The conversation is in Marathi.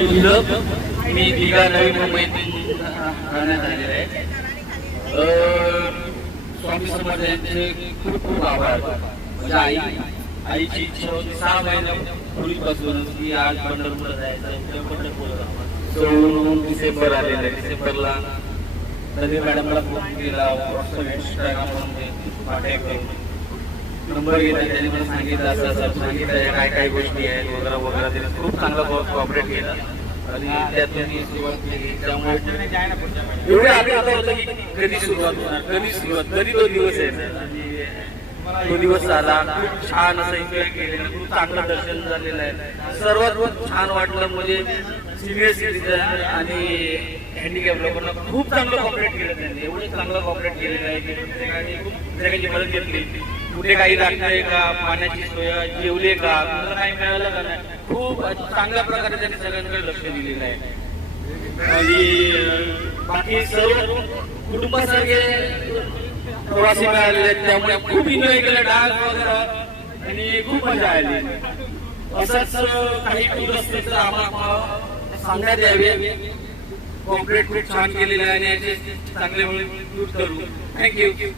मी दिघा नवी मुंबईतून राहण्यात आलेले आहे. स्वामी समर्थ यांचे खूप खूप आभार. म्हणजे आईची इच्छा होती 6 महिन्यापूर्वीपासून की आज पंढरपूरला जायचं. पंढरपूर डिसेंबर आलेला आहे. डिसेंबरला तन्वी मॅडमला फोन केला, व्हॉट्सअप इंस्टाग्राम नंबर घेतला. त्यांनी मला सांगितलं असं सांगितलं काय काय गोष्टी आहेत वगैरे वगैरे. त्याने खूप चांगला कॉपरेट केला आणि त्यातून सुरुवात केली. त्यामुळे एवढे आग्रह होतं की कधी सुरुवात होणार, कधी तो दिवस आहे. आणि तो दिवस झाला. खूप छान असं एन्जॉय केलेलं, खूप चांगलं दर्शन झालेलं आहे. सर्वात छान वाटलं म्हणजे सिनियर सिटीजन आणि हँडिकॅप लोकांना खूप चांगलं कॉपरेट केलं त्यांनी. एवढं चांगलं कॉपरेट केलेलं आहे की प्रत्येकाने खूप प्रत्येकाची मदत घेतली. कुठे काही लागतंय का, पाण्याची सोय, जेवले का, कुणाला काही मिळालं का नाही, खूप चांगल्या प्रकारे त्यांनी सगळ्यांकडे लक्ष दिलेलं आहे. आणि बाकी सर्व कुटुंबासारखे प्रवासी मिळालेले, त्यामुळे खूप एन्जॉय केलं, डान्स वगैरे आणि खूप मजा आली. असंच काही टूर असते तर आम्हाला सांगण्यात यावे. कॉपरेट खूप छान केलेलं आहे आणि याचे चांगले टूर करू. थँक्यू.